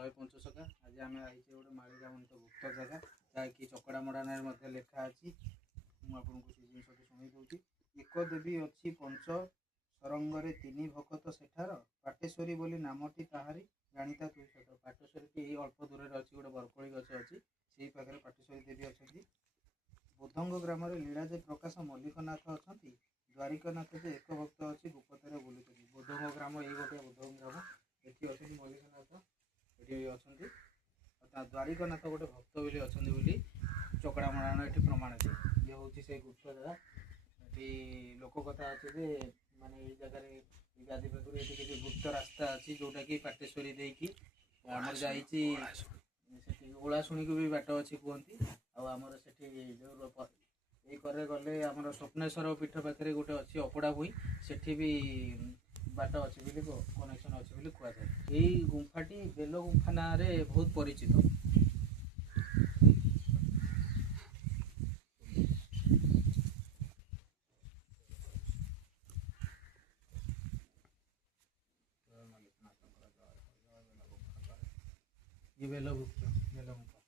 ଜୟ ପଞ୍ଚସଖା। ଆଜି ଆମେ ଆଇଛେ ଗୋଟେ ମାଳିକାମନ୍ତ ଗୁପ୍ତ ଜାଗା ଯାହାକି ଚକଡ଼ା ମଡ଼ାନରେ ମଧ୍ୟ ଲେଖା ଅଛି। ମୁଁ ଆପଣଙ୍କୁ ସେ ଜିନିଷଟି ଶୁଣେଇ ଦେଉଛି। ଏକ ଦେବୀ ଅଛି ପଞ୍ଚ ସରଙ୍ଗରେ ତିନି ଭକତ ସେଠାର, ପାଟେଶ୍ୱରୀ ବୋଲି ନାମଟି ତାହାରି ଜାଣିତା ତୁଇ ସତ। ପାଟେଶ୍ୱରୀଟି ଏଇ ଅଳ୍ପ ଦୂରରେ ଅଛି, ଗୋଟେ ବରକୋଳି ଗଛ ଅଛି, ସେଇ ପାଖରେ ପାଟେଶ୍ୱରୀ ଦେବୀ ଅଛନ୍ତି। ବୋଧଙ୍ଗ ଗ୍ରାମରେ ଲୀଳାଜେ ପ୍ରକାଶ ମଲ୍ଲିକନାଥ ଅଛନ୍ତି। ଦ୍ୱାରିକନାଥ ଯେ ଏକ ଭକ୍ତ ଅଛି ଗୁପତରେ ବୁଲୁଛନ୍ତି। ବୋଧଙ୍ଗ ଗ୍ରାମ ଏଇ ଗୋଟେ ବୋଧଙ୍ଗ ଗ୍ରାମ, ଏଠି ଅଛନ୍ତି ମଲ୍ଲିକନାଥ, ଏଠି ଅଛନ୍ତି। ଆଉ ତା ଦ୍ୱାରିକନାଥ ଗୋଟେ ଭକ୍ତ ବୋଲି ଅଛନ୍ତି ବୋଲି ଚକଡ଼ା ମଡ଼ାଣ ଏଠି ପ୍ରମାଣିତ। ଇଏ ହେଉଛି ସେଇ ଗୁପ୍ତ ଜାଗା। ଏଠି ଲୋକ କଥା ଅଛି ଯେ ମାନେ ଏଇ ଜାଗାରେ ଗାଦି ପାଖରୁ ଏଠି କିଛି ଗୁପ୍ତ ରାସ୍ତା ଅଛି ଯେଉଁଟାକି ପାଟେଶ୍ୱରୀ ଦେଇକି ଆମର ଯାଇଛି। ସେଠି ଓଳାଶୁଣୀକୁ ବି ବାଟ ଅଛି କୁହନ୍ତି। ଆଉ ଆମର ସେଠି ଯେଉଁ ଏଇ କରେ ଗଲେ ଆମର ସ୍ୱପ୍ନେଶ୍ୱର ପୀଠ ପାଖରେ ଗୋଟେ ଅଛି ଅପଡ଼ା ଭୁଇଁ, ସେଠି ବି ବାଟ ଅଛି ବୋଲି କନେକ୍ସନ୍ ଅଛି ବୋଲି କୁହାଯାଏ। ଏଇ ଗୁମ୍ଫାଟି ବେଲ ଗୁମ୍ଫା ନାଁରେ ବହୁତ ପରିଚିତ। ये बेल गुप्त बेल गुम्फा।